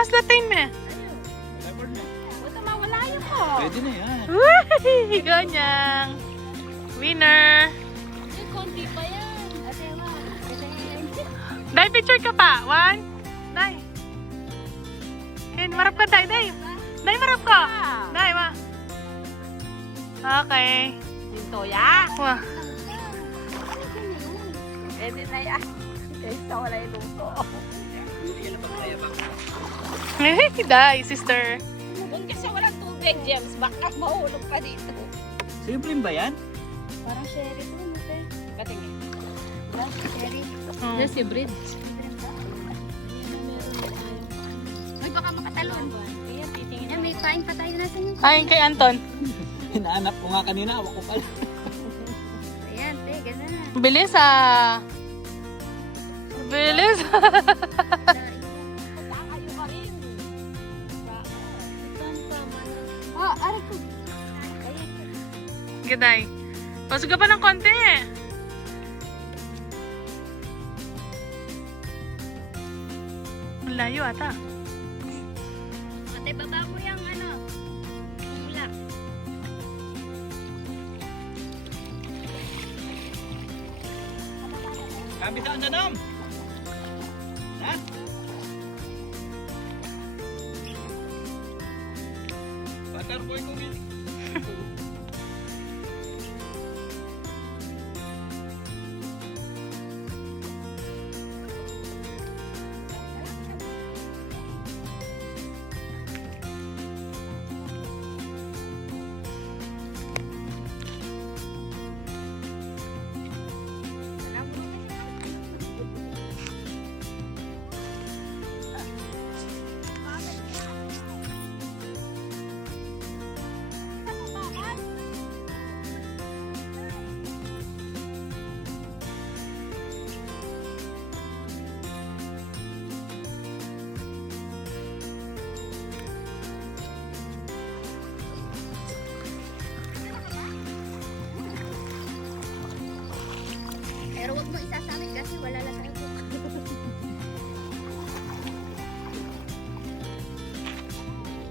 last latin me. Huwag ka mawalayo ko. Pwede na yan. Uy, ganyang. Winner. Ay, konti pa yan. Ate, ma. Day, picture ka pa. One. Day. Ken, marap ka, Day. Day. Day, marap ka. Day, ma. Okay. Yung toya. Wah. Pwede na yan. Kaysa wala yung luto. Day, sister. Kung kasi walang tubig, James, baka mahulog pa dito. Simple ba yan? Parang sherry to, ate. Patingin. Sherry. Oh. Yes, si bridge. Ay, baka makatalon. Kaya titingin. May pain pa tayo natin yung. Ayun kay Anton. Hinahanap ko nga kanina. Awak ko pala. Ayan, te, gano'n. Bilis ah. Bilis. Kayo ka rin. Oh, aray ko. Gaday. Pasok ka pa ng konti. Ang layo ata. Ate, baba mo yung ano. Mula. Kami saan na nam? Ha? Butterboy ko bin. Pero wag mo isasamit kasi wala lang tayo.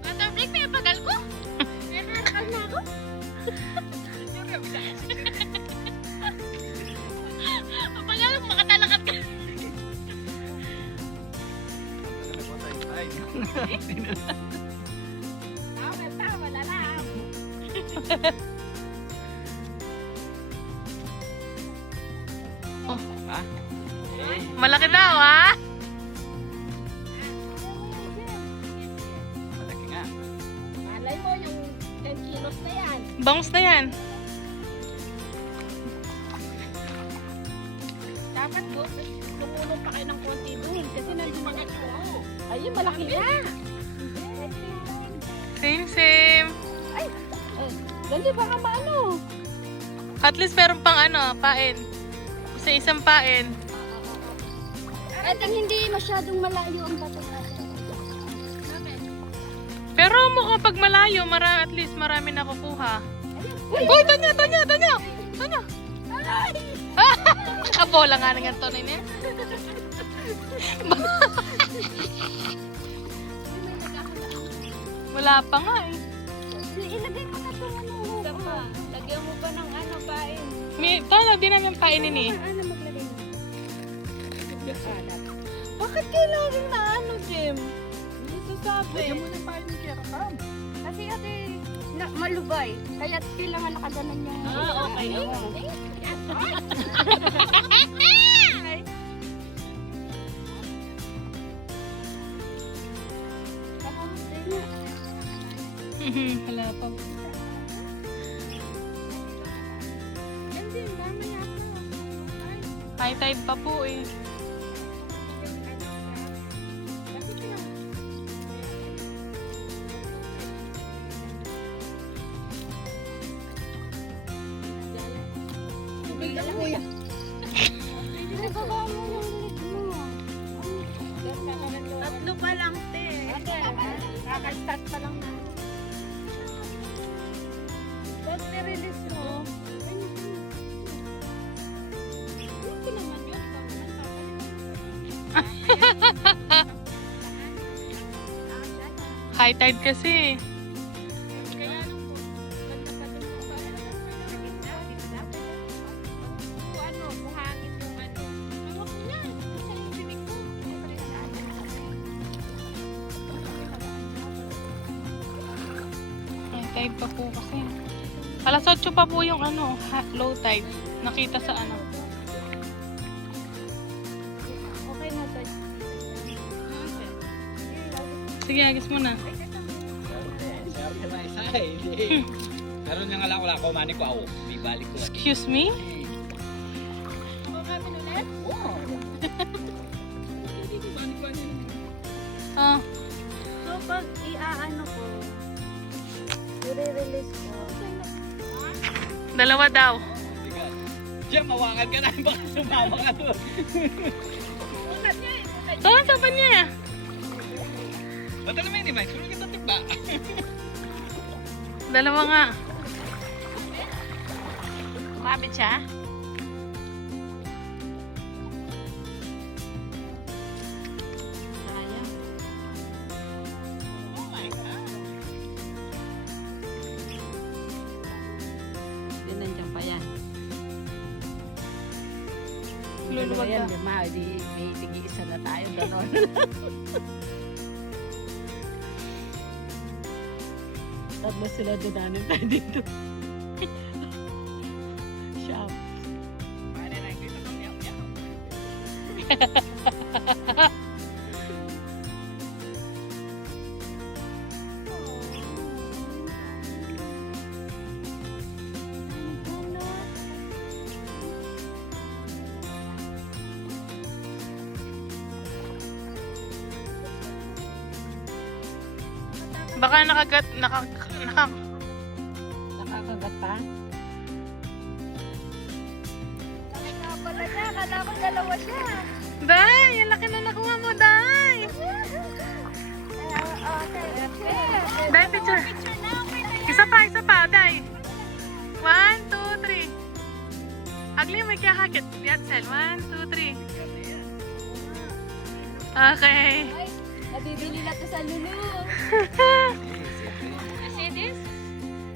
Water break na yung pagal ko? Nakakal na ako? Pagal ko, makatalakad ka. Tama, lalam. Ha? Eh, Malaki daw ah. malaki nga. Malay mo yung 10 kilos na yan. Bangus na yan. Dapat tumulong pa kayo ng konti doon kasi nandun mga ito. Ayun, malaki na. Same, same. Dali, baka maano. At least meron pang ano, pain. Sa isang pain. At hindi masyadong malayo ang bato natin. Pero mukhang pag malayo, at least marami nakukuha. Uy, Tanya! Tanya! Ah, bola nga ng Antonin eh. Wala pa nga eh. Ilagay mo na ito. Isa pa. Lagyan mo ba ng ano pain? Paano din namin painin eh? Ano maglagay mo? Bakit kailangan na ano, Jim? Sasabi. Lagyan mo na pa yung kaya kapam. Kasi ate, malubay. Kaya kailangan nakaganan niya. Okay. Wala pa. Hindi, mamaya pa. High tide pa po eh. Tubig lang kuya. Baba mo yung leg mo. Tatlo pa lang, te. Nakaka-start pa lang na. Ba't nirelease mo? Hindi naman yun. High tide kasi. Kaya lang po, ganda pa din po. Sa gitna, gitna. Ano, buhangin yung ano. Hawak mo na. Isa yung bibig ko. High tide pa po kasi. Alas 8 pa po yung ano, low tide. Nakita sa ano. Okay na to. Sige, agis mo na. Swerte na isa eh. Karoon niyang alak ko, mani ko ako. May balik ko. Excuse me? Kami ulit? Oo. Ah, So, pag i-ano ko, i-release ko. dalawa daw. Diyan, mawakan ka na. Baka sumama ka doon. Ukat niya eh. Ukat Oh, saban niya. Ba't alam mo yun, Mike? Sulit kita tiba. Dalawa nga. Kumabit siya? Sayang. Oh my God. Yan, nandiyan pa yan. Luluwag yan, na. lima. May tigi-isa na tayo. Ganon. Tapos sila dudanin tayo dito. Shop. Paano na kita pang yaw-yaw? Baka nakagat, Nakakagat pa? Day, ang laki na nakuha mo, Day. Day, picture. Isa pa, Day. 1, 2, 3. Agli, may kakakit. Yan, Sel. 1, 2, 3. Okay. Nabibili na to sa Lulu. See this?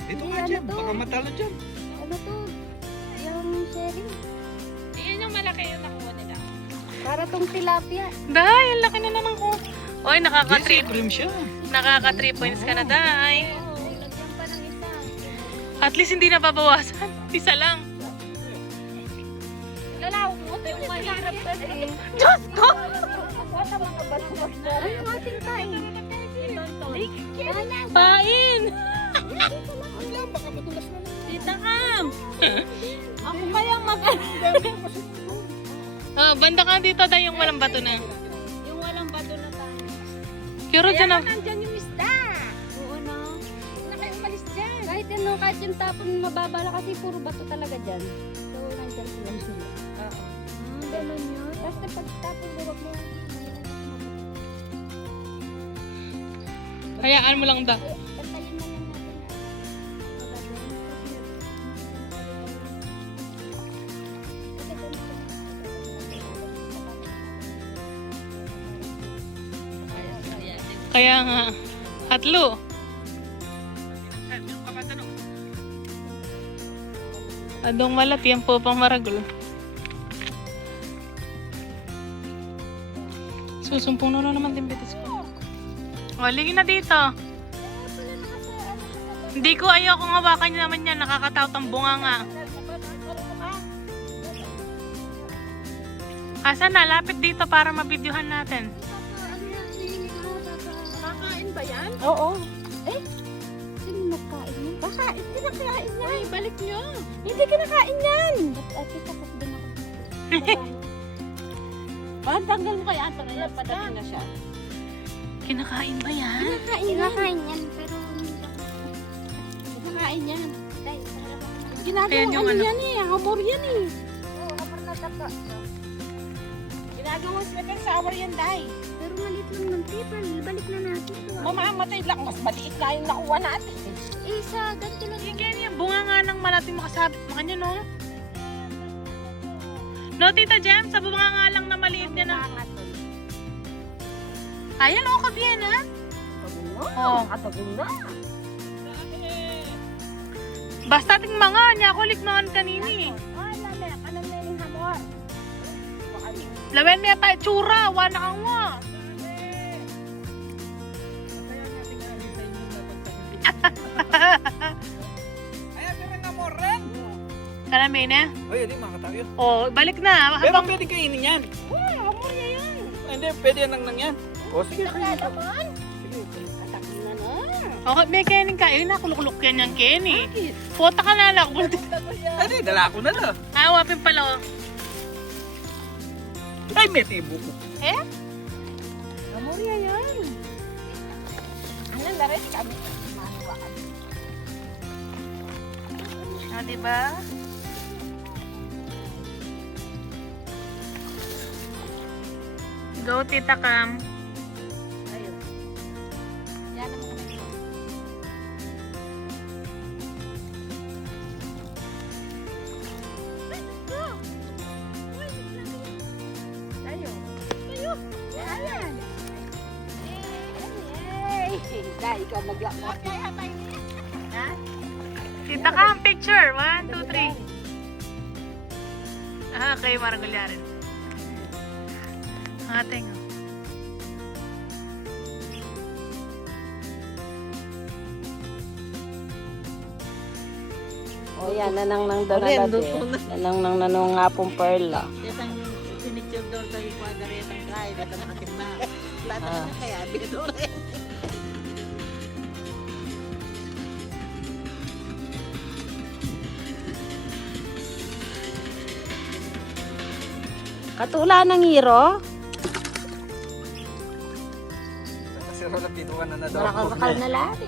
Dito nga dyan. Baka matalo dyan. Ano to? Yung sherry. Iyan yung malaki yung nakuha nila. Para tong tilapia. Day, ang laki na naman ko. Oy, nakaka 3 Cream siya. points ka na, Day. Oo, lagyan pa ng isa. At least hindi na babawasan. Isa lang. Lalaw mo, ito yung mahirap kasi. Diyos ko! Ay, yung ating kain. Pain! Wala, baka madulas na lang. Tita Kam! Ako kayang Oh, banda ka dito, Day, yung walang bato na. Yung walang bato na tayo. Kiro dyan na. Nandyan yung isda. Oo, no? Huwag na kayo umalis dyan. Kahit yung tapon mababala kasi puro bato talaga dyan. So, nandyan sila. Oo. Ganun yun. Basta pagtapon, huwag mo. Hayaan mo lang daw. Pantalin na lang natin. Kaya nga. Hatlo. Yung kakatanong. Adong malat, yan po pang maragol. Susumpong na naman din bitis ko. O, ligin na dito. Hindi ko ayokong hawakan niya naman yan. Nakakataot ang bunga nga. Asan na? Lapit dito para mabidyohan natin. Kakain ba yan? Oo. Eh, sino nagkain yan? Baka, kinakain niya. Ay, balik niyo. Hindi kinakain yan! Ate, takot din ako. Tanggal mo kaya ito na yan. Padating na siya. Kinakain ba yan? Kinakain yan, pero Kinakain yan. dahil Ayan Ginagawang yung ano ano. yan eh. Hamor yan eh. oo, kapar na taka. Ginagawang sweet and sour yan, Day. Pero maliit lang ng people, balik na natin. Mamamatay lang. Mas maliit nga yung nakuha natin. Isa, ganito lang. Ganyan yan. Bunga nga ng malating makasabit mo kanya, no? No, Tita Jem? Sa bunga nga lang na maliit niya na. Ayan, oh, kabiyan, ha? Pabunga. Oh. Katagong na. Basta ting mga niya ko likmangan kanini. Ay, lame. Anong meaning hamor? Lawen niya tayo tsura, wala kang wa. Ayan, pero nga mo rin. Kalamay na. Ay, hindi makatayo. Oh, balik na. Pero Habang pwede kainin yan. Uy, hamor niya yan. Ay, hindi, pwede yan nang yan. O, sige. Naman. Katagong na na. okay, may kening ka. Eh, nakulukulok yan yung keni. Puta ka na lang. Ay, di, dala ko na na. Awapin pala oh. Ay, may tibo ko. Eh? Hamor niya yan. Ano na rin kami? Manuwaan. Ah, diba? Go, Tita Cam. Ayun. Yan ang mga ito. Tayo. Tayo. Ayan. Yay! Dahil ikaw maglakot. Ha? Tita Cam, picture. 1, 2, 3. Ah, okay, marang gulyarin. Ating. O yan, nanang nang danalate. Nanang nang nanong nga pong perla. Datang sinicture daw sa ikwadaretang kaya, datang nakatim na. Lahat na kaya, bito rin. Katula ng hiro. Kasi wala pinuwan na daw. Marakakal na lahat.